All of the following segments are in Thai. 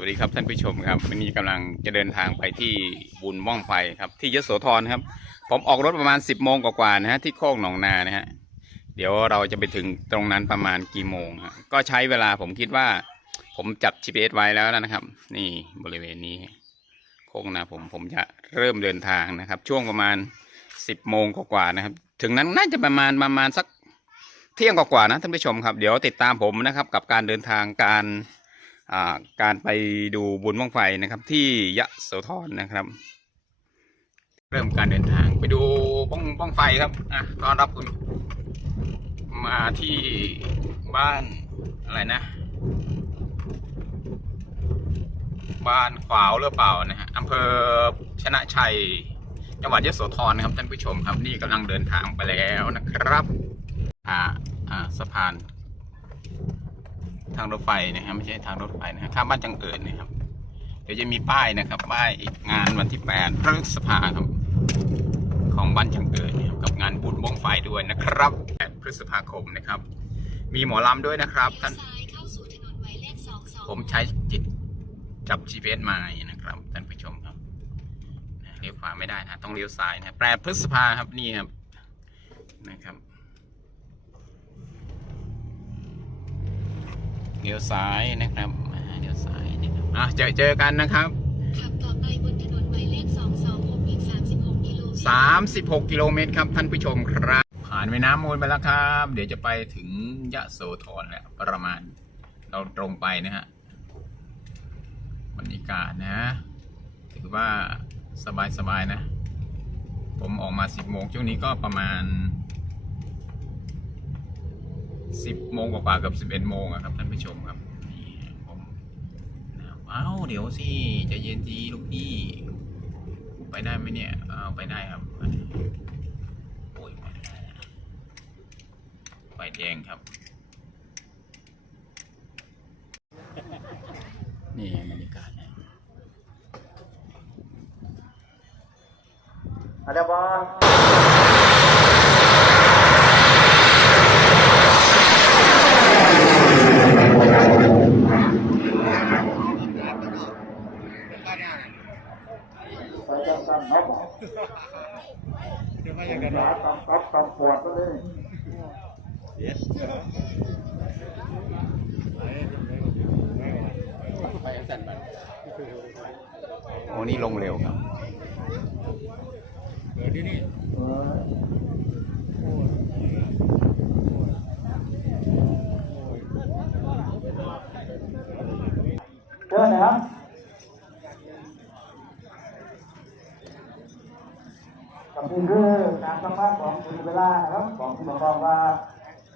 วัสดีครับท่านผู้ชมครับวันนี้กำลังจะเดินทางไปที่บุญม่องไฟครับ ที่ยโสธรครับ ผมออกรถประมาณ 10บโมงกว่าๆนะฮะที่โคกหนองนานะฮะเดี๋ยวเราจะไปถึงตรงนั้นประมาณกี่โมงฮะก็ใช้เวลาผมคิดว่า ผมจับ GPS ไว้แล้วนะครับ นี่บริเวณนี้โคกนาผมผมจะเริ่มเดินทางนะครับ ช่วงประมาณ 10โมงกว่าๆนะครับ ถึงนั้นน่าจะประมาณประมาณสักเที่ยงกว่าๆนะท่านผู้ชมครับ เดี๋ยวติดตามผมนะครับ กับการเดินทางการ การไปดูบุญบ้างไฟนะครับ ที่ยะโสธรนะครับ เริ่มการเดินทางไปดูบ้องบ้องไฟครับอะต้อนรับคุณ มาที่บ้านอะไรนะ บ้านขวาวหรือเปล่านะฮะอำเภอชนะชัยจังหวัดยะโสธรนะครับท่านผู้ชมครับ นี่กำลังเดินทางไปแล้วนะครับ อ่าอ่าสะพาน ทางรถไฟนะครับไม่ใช่ทางรถไฟนะครับข้ามบ้านจังเอิญนะครับ เดี๋ยวจะมีป้ายนะครับป้ายอีกงานวันที่แปดพฤษภาครับ ของบ้านจังเอิญนะครับกับงานบุญบ้องไฟด้วยนะครับแปดพฤษภาคมนะครับ มีหมอลำด้วยนะครับท่านผมใช้จิตจับ GPS มานะครับท่านผู้ชมครับเลี้ยวขวาไม่ได้นะต้องเลี้ยวซ้ายนะแปดพฤษภาครับนี่ครับนะครับ เลี้ยวซ้ายนะครับอ่าเลี้ยวซ้ายนะครับอะเจอเจอกันนะครับขับต่อไปบนถนนหมายเลข226อีก36กิโลเมตร36กิโลเมตรครับท่านผู้ชมครับ ผ่านแม่น้ำมูลไปแล้วครับ เดี๋ยวจะไปถึงยะโสธรแล้วประมาณ เราตรงไปนะฮะบรรยากาศนะ ถือว่าสบายสบายๆนะ ผมออกมา 10โมงช่วงนี้ก็ประมาณ 10โมงกว่าๆเกับ 11โมงครับท่านผู้ชมครับนี่ผมเอาเดี๋ยวสิใจะเย็นดีลูกพี่ ไปได้ไหมเนี่ยเอาไปได้ครับโอ้ยไปได้ไฟแดงครับ นี่บรรยากาศนะ ada apa? ไปจังกันเนาะเดี๋ยวมาอย่างกันนะตำตับตำปวดก็เลยโอ้นี่ลงเร็วครับเออเชิญนะครับกับ นี่คือการสัมภาษณ์ของคุณเวลานะครับของที่บอกว่า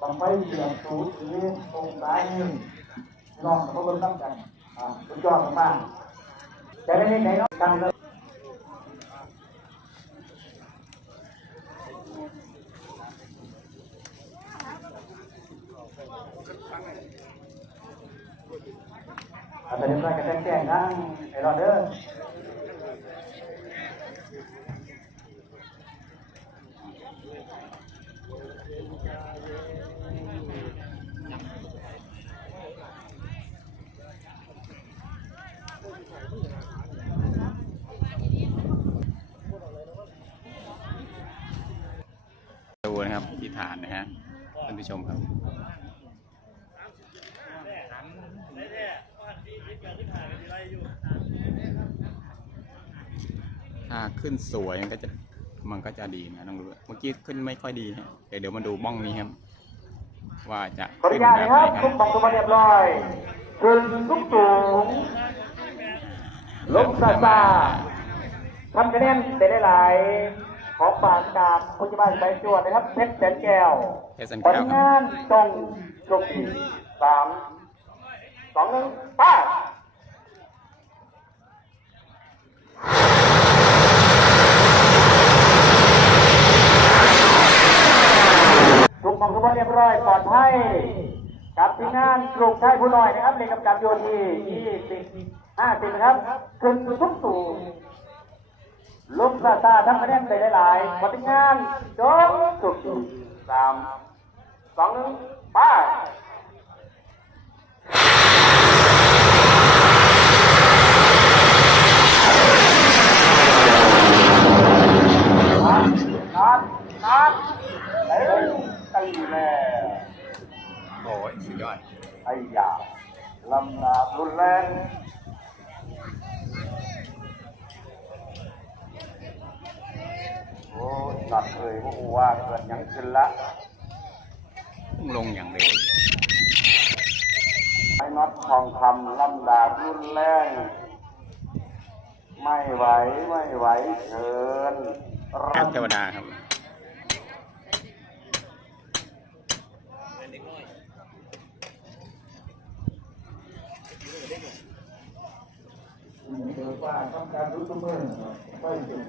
ต้องไปเสี่ยงสูงสีตรงซ้ายนี่พี่น้องเขาเบิ่งตั้งกันอ่าสุดยอดมากๆจะได้ไม่ไหนเนาะกันเลยอาจจะเรียบร้อยกันแจ้งๆทั้งไอรอนเดอร์ ดูนะครับที่ฐานนะฮะท่านผู้ชมครับถ้าขึ้นสวยมันก็จะมันก็จะดีนะต้องดูเมื่อกี้ขึ้นไม่ค่อยดีฮะเดี๋ยวเดี๋ยวมาดูบ้องนี้ครับ ว่าจะขึ้นแบบไหนรับคทุรักบบอกตัวเรียบร้อยขึ้นทุกสูงลงซาซาทำคะแนนได้หลาย ของปากจากคุณจิบ้านใบจวดนะครับเพชรแสนแก้วเพชรแสนผแก้ลวครับงานตรงจบที่สามสองหนึ่งไป้าทุกของทุกคนเรียบร้อยปลอดภัยกับทีมงานกลุ่มชายผู้น้อยนะครับในกำกับโยทียี่สิบห้าสิบนะครับขึ้นทุกสูง ลุกซาซาทำคะแนนไปหลายๆปฏิงานจบสุดสามสองหนึ่งไปนัดนัดเอ้ยตีแม่โอ้ยสุดยอดไอ้ยาลำนาบรุนแรง โอ้ยหนักเลยพวกกูว่าเกิดหยังขึ้นละพุ่งลงอย่างเร็วไอ้น็อตทองคำลำดาบรุนแรงไม่ไหวไม่ไหวเชิญแอดเทวดาครับ เดี๋ยวว่าต้องการรู้ตัวเมื่อไม่ถึง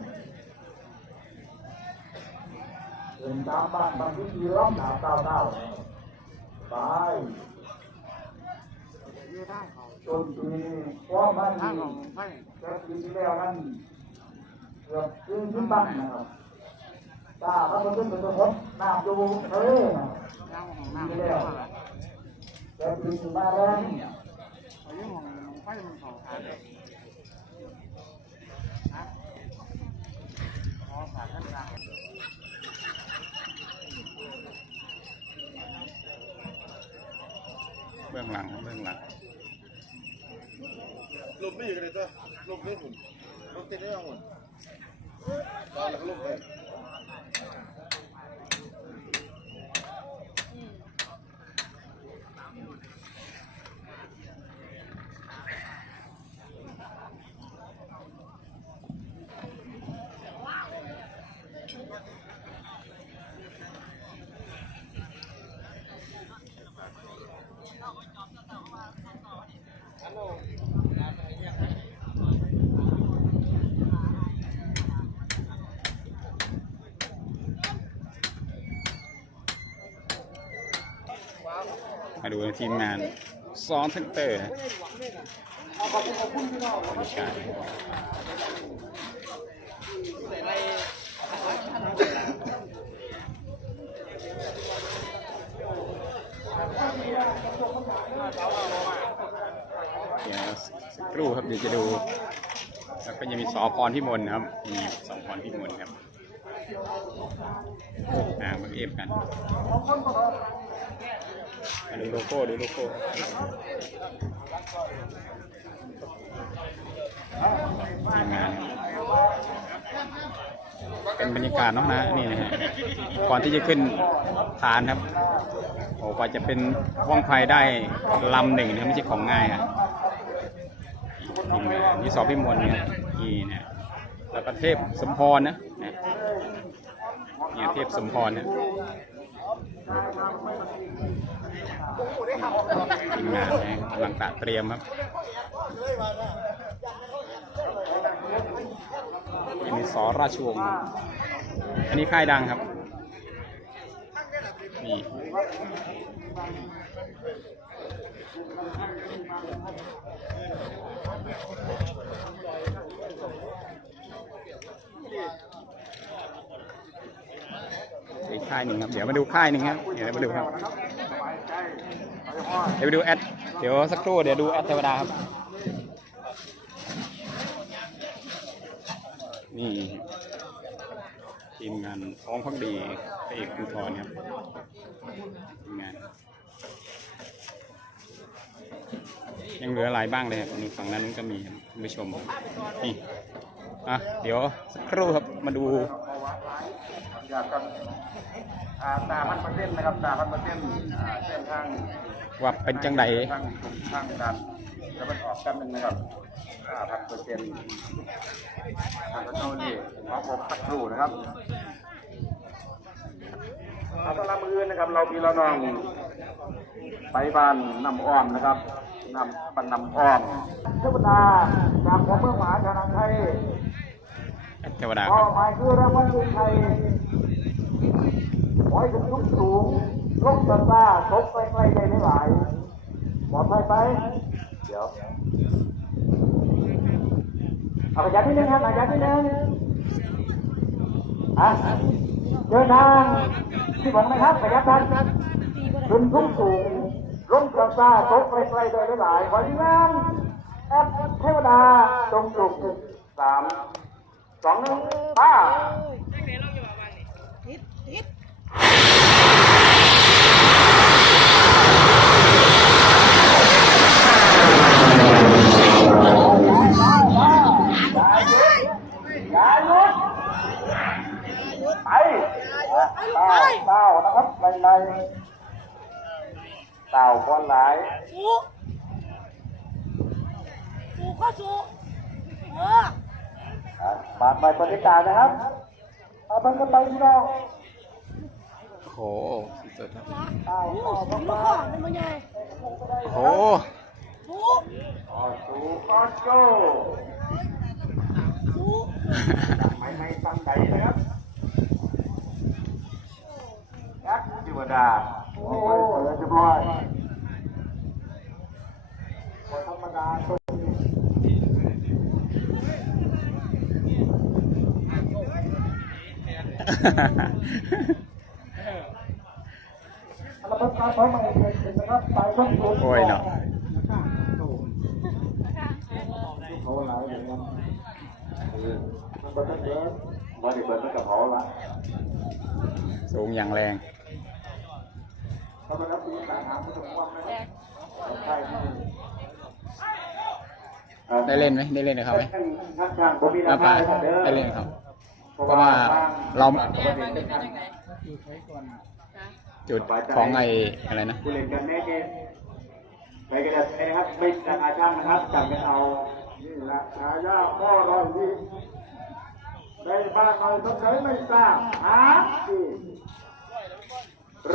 เดินตามบ้านบางทีร้องหนาเต้าเต้าไปจนปีว่ามันจะปีที่แล้วนั่นเกือบขึ้นขึ้นบ้านนะครับตาเขาเป็นเป็นตัวคนน้ำดูเออปีที่แล้วแต่ปีที่มาแรง บื้องหลังครับเบื้องหลังลมไม่อยู่กันเลยตัวลมไม่หมุนลมเต็มไม่หมุนตอนแล้วก็ลมไป มาดูทีมงานซ้อนเซนเตอร์นะบรรยากาศเดี๋ยวสักครู่ครับเดี๋ยวจะดู แล้วก็ยังมีสอพรพิมลนครับมีสอพรพิมลครับอ่ามาเอฟกัน ดูโลโก้ดูโลโก้ทีมงานเป็นบรรยากาศเน้องนะนี่นะฮะก่อนที่จะขึ้นฐานครับโอ้กว่าจะเป็นว่องไฟได้ลำหนึ่งนะไม่ใช่ของง่ายครับทีมงานนี่สอบพิมลเนี่ยนี่นะแล้วก็เทพสมพรนะนะเนี่ยเทพสมพรเนะ ทีมงานนะกำลังตะเตรียมครับยังมีสอราชวงศ์อันนี้ค่ายดังครับ นี่อีกค่ายหนึ่งครับ เดี๋ยวมาดูค่ายหนึ่งครับ เดี๋ยวมาดูครับ เดี๋ยวไปดูแอด เดี๋ยวสักครู่เดี๋ยวดูแอดเทวดาครับ นี่ทีมงานฟ้องพักดีพระเอกคุณทรครับทีมงาน ยังเหลือหลายบ้างเลยครับนี่ฝั่งนั้นก็มีครับผู้ชม นี่ อะเดี๋ยวสักครู่ครับมาดูอยากกันอ่าตาพันเปอร์เซ็นต์นะครับตาพันเปอร์เซ็นต์เส้นทางว่าเป็นจังไดทางทางการแล้วมันออกกันหนึ่งนะครับตาพันเปอร์เซ็นต์ทางกระโจนนี่ขอผมสักครู่นะครับ อาสำหรับมืออื่นนะครับ เราพี่เราน้องไปบ้านนำอ้อมนะครับนำบันนำอ้อมเทวดาจากผมเมืองมหาชนะไทยแอดเทวดาคเป้ารับหมายคือรางวัลเงินไทยขอให้ถึงสูงสูงลงตะซ่าตกไปใกล้ใจไม่หลายปลอดภัยไป เดี๋ยวเอาขยันนิดนึงครับขยันนิดนึงอะ เดินทางที่ผมนะครับขยันทันขึ้นทุ่งสูงลงตะซ่าตกไกล้ใจไม่หลายขอที่นั่งแอปเทวดาตรงจุดสามสองหนึ่งป้า เต้าเต้านะครับในในเต้าบอลหลายสูสูก็สูเอออะมาไปบรรยากาศนะครับเอามันก็ไปพี่น้องโอ้โหสุดๆครับเต้าสูเต้าสูบ้าก่อนเป็นยังไงโอ้โหสูอ๋อสูกอโจสูไม่ไม่ตั้งใจนะครับยักษ์จิ วดาโอ้ยเปิดจะพอยคนธรรมดาตัวนี้ระบบการพร้อมใหม่เกิดขึ้นนะครับไปช่องสูงโอ้ยเนาะเขาหลายอย่างนั้นคือมันเบิดเยอะบ่ได้เบิดมันกับเขาละสูงอย่างแรง ถ้ามันรับปีการหาไม่ต้องว่างนะใช่ที่ได้เล่นไหมได้เล่นกับเขาไหมทักทางผมน้าป้าได้เล่นกับเพราะว่าเราจุดของไออะไรนะผู้เล่นกันแน่เกมไปกันเลยนะครับไม่ราคาช่างนะครับจับกันเอานี่ราคายาพ่อเราดีได้บ้านเราต้องใช้ไม่ทราบหาดี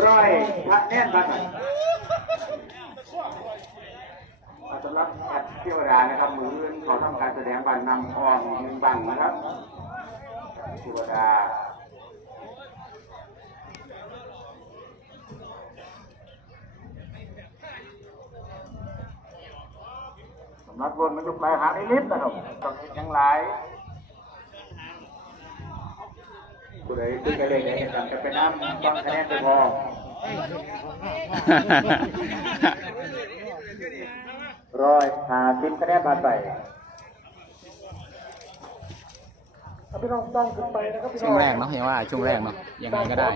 ร้อยพระแน่นมาหน่อยสำหรับแอดเที่ยวดานะครับมือนขอทำการแสดงบันนำออนหนึ่งบังนะครับเที่ยวดาสำนักวนมันอยู่ปลายหานิดนะครับต้องยังหลายผู้ใดขึ้นเลยเนี่ยจะไปน้ำต้องคะแนนไปพอร้อยหาสิบคะแนนมาใส่พี่น้องต้องขึ้นไปนะครับช่วงแรกเนาะยังว่าช่วงแรกเนาะยังไงก็ได้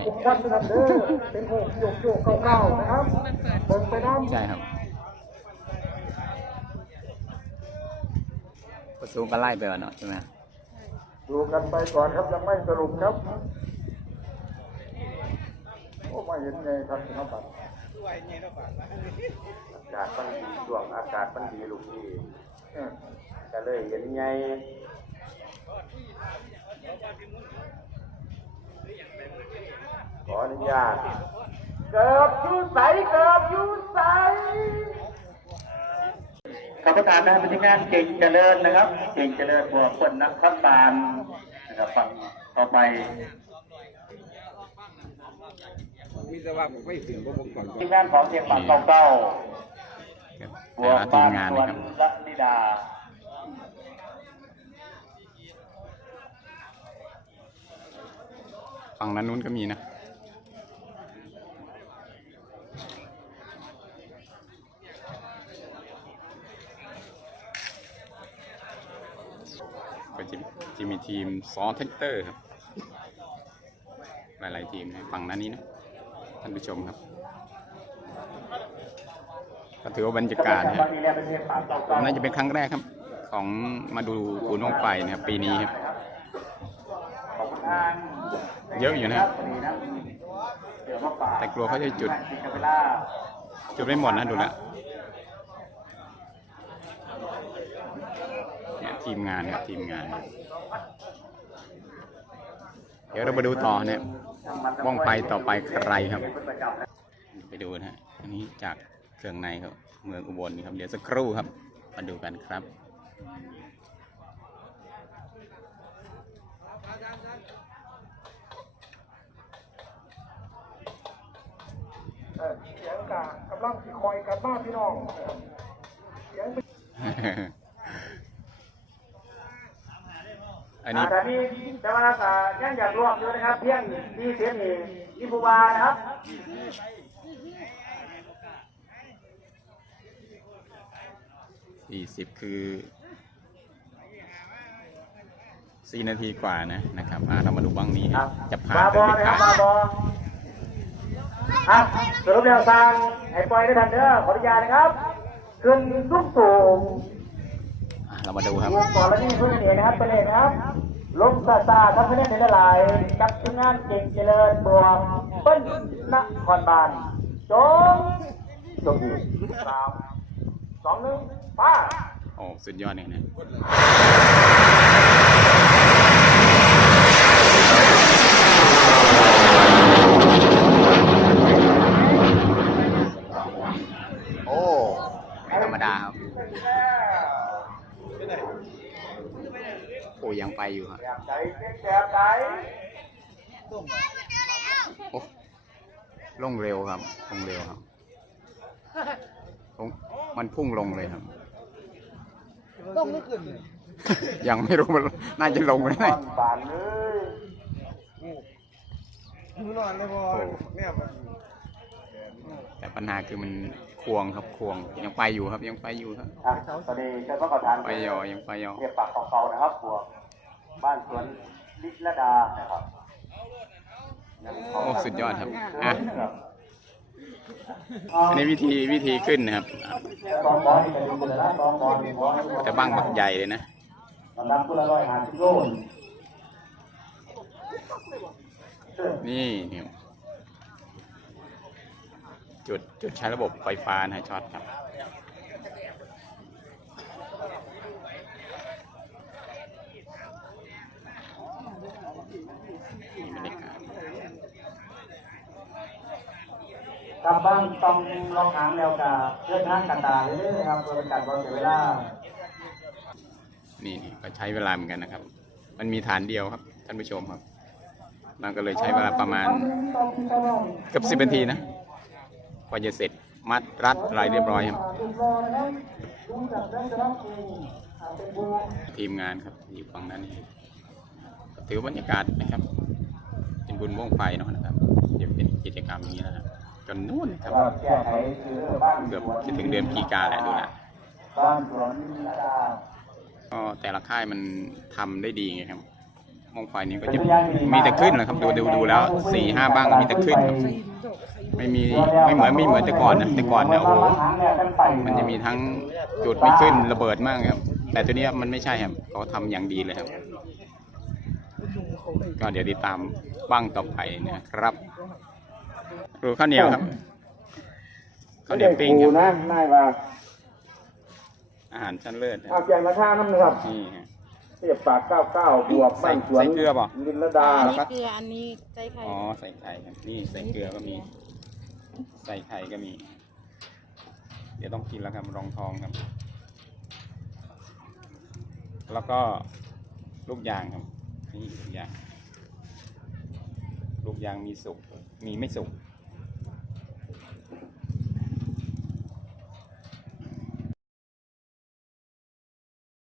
เป็นหกโยกโยกเก้าๆนะครับเบิ่งไปน้ำใช่ครับประตูก็ไล่ไปก่อนเนาะใช่ไหม ดูกันไปก่อนครับยังไม่สรุปครับ โอ้ไม่เห็นไงครับธนบัตรอากาศมันดีช่วงอากาศมันดีลูกพี่เออก็เลยเห็นไงขออนุญาตเกือบยูใสเกือบยูใส ขอบประธานนะครับเป็นงานเก่งเจริญนะครับ เก่งเจริญบวคนนักขับานนะครับฟังต่อไปมีแต่ว่าผมไม่ถึงเพราะผมก่อนทีมงานของเสียงปัดเก้าครับๆแต่ละทีมงานสวนละนิดาฝั่งนั้นนู้นก็มีนะ ก็ จะมีทีมซอเทคเตอร์ครับ หลาย ๆ ทีมนฝั่งนั้นนี้นะ ท่านผู้ชมครับก็ถือว่าบรรยากาศนะฮะนี้เนี่ยเป็นเสียงปัดผมเก้าๆน่าจะเป็นครั้งแรกครับ ของมาดูปูนองไฟนะครับปีนี้ครับ เยอะอยู่นะครับแต่กลัวเขาจะจุด จุดไม่หมดนะดูและเนี่ยทีมงานครับทีมงาน ดี๋ยวเรามาดูต่อเนี่ยว่องไปต่อไปใครครับ ไปดูนะฮะอันนี้จากเครื่องในครับ เมืองอุบลนี่ครับ เดี๋ยวสักครู่ครับ มาดูกันครับเออเสียงกากำลังสิคอยกันบ้านพี่น้องเสียง อันนี้แต่นี่แต่ว่าแต่ยังอยากรวมอยู่นะครับเพียงที่เสียงนี่นี่บูบานะครับสี่สิบคือสี่นาทีกว่านะนะครับอ่าเรามาดูบ้างนี้ครับจะผ่านบาหบรืออไม่นะครับผ่านบาบออะสรุปแนวทางให้ปล่อยได้ทันเด้อขออนุญาตนะครับขึ้นสูงสูงอะ เรามาดูครับวงก่อนแล้วนี่เพื่อนเองนะครับเป็นเองนะครับลงซาซาครับคะแนนในละลายกับทีมงานเก่งเจริญบวกเปิ้ลนครบาลจงจงดีสามสองหนึ่งป้าโอ้สุดยอดเลยนะ โอ้ไม่ธรรมดาครับ โอ้ยังไปอยู่ครับแบบใจแบบใจโอ้ลงเร็วครับลงเร็วครับลงมันพุ่งลงเลยครับ ต้องไม่ขึ้นเลยยังไม่รู้มันน่าจะลงไปไหนบานเลยมือนอนเลยพอเนี่ยมันแต่ปัญหาคือมันควงครับควงยังไปอยู่ครับยังไปอยู่ครับอะตอนนี้เจ้าพระประธานไปยอยังไปยอเรียกปากของเขานะครับบวก บ้านสวนลิลดานะครับโอ้สุดยอดครับอะอันนี้วิธีวิธีขึ้นนะครับสองบอลกันดูเลยนะสองบอลบอลแต่บ้างบักใหญ่เลยนะลำดับตัวละร้อยห้าสิบโลนี่นี่จุดจุดใช้ระบบไฟฟ้านะช็อตครับ นี่บรรยากาศ กลับบ้านต้องลองหางแล้วกับเพื่อนทางกันตาเลยนะครับเพื่อเป็นการบอลเสียเวลานี่นี่ก็ใช้เวลาเหมือนกันนะครับ มันมีฐานเดียวครับ ท่านผู้ชมครับ มันก็เลยใช้เวลาประมาณเกือบสิบนาทีนะกว่าจะเสร็จมัดรัดอะไรเรียบร้อยครับ ทีมงานครับอยู่ฝั่งนั้นนี่ถือบรรยากาศนะครับ เป็นบุญม่วงไฟเนาะนะครับจะเป็นกิจกรรมอย่างนี้นะครับ จนนู่นนะครับก็แก้ไขคือบ้านเกือบจะถึงเดือนพีกาแล้วดูนะบ้านสวนลิลดาก็แต่ละค่ายมันทำได้ดีไงครับม่วงไฟนี้ก็จะมีแต่ขึ้นนะครับดูดูดูแล้วสี่ห้าบ้างมีแต่ขึ้นครับไม่มีไม่เหมือนไม่เหมือนแต่ก่อนนะแต่ก่อนเนี่ยโอ้โหมันจะมีทั้งจุดไม่ขึ้นระเบิดมากครับ แต่ตัวเนี้ยมันไม่ใช่ครับเขาทำอย่างดีเลยครับ ก็เดี๋ยวติดตามบ้างต่อไปนะครับ ดูข้าวเหนียวครับข้าวเหนียวปิ้งครับนะนายว่าอาหารชั้นเลิศนะเอาแกงราคาน้ำนะครับนี่ฮะเทียบปากเก้าเก้าบวกบ้านสวนใส่เกลือเปล่า ลิลดา อันนี้เกลืออันนี้ใจไข่อ๋อใส่ไข่ครับนี่ใส่เกลือก็มี ใส่ไข่ก็มี เดี๋ยวต้องกินแล้วครับรองทองครับ แล้วก็ลูกยางครับนี่ลูกยาง ลูกยางมีสุกมีไม่สุก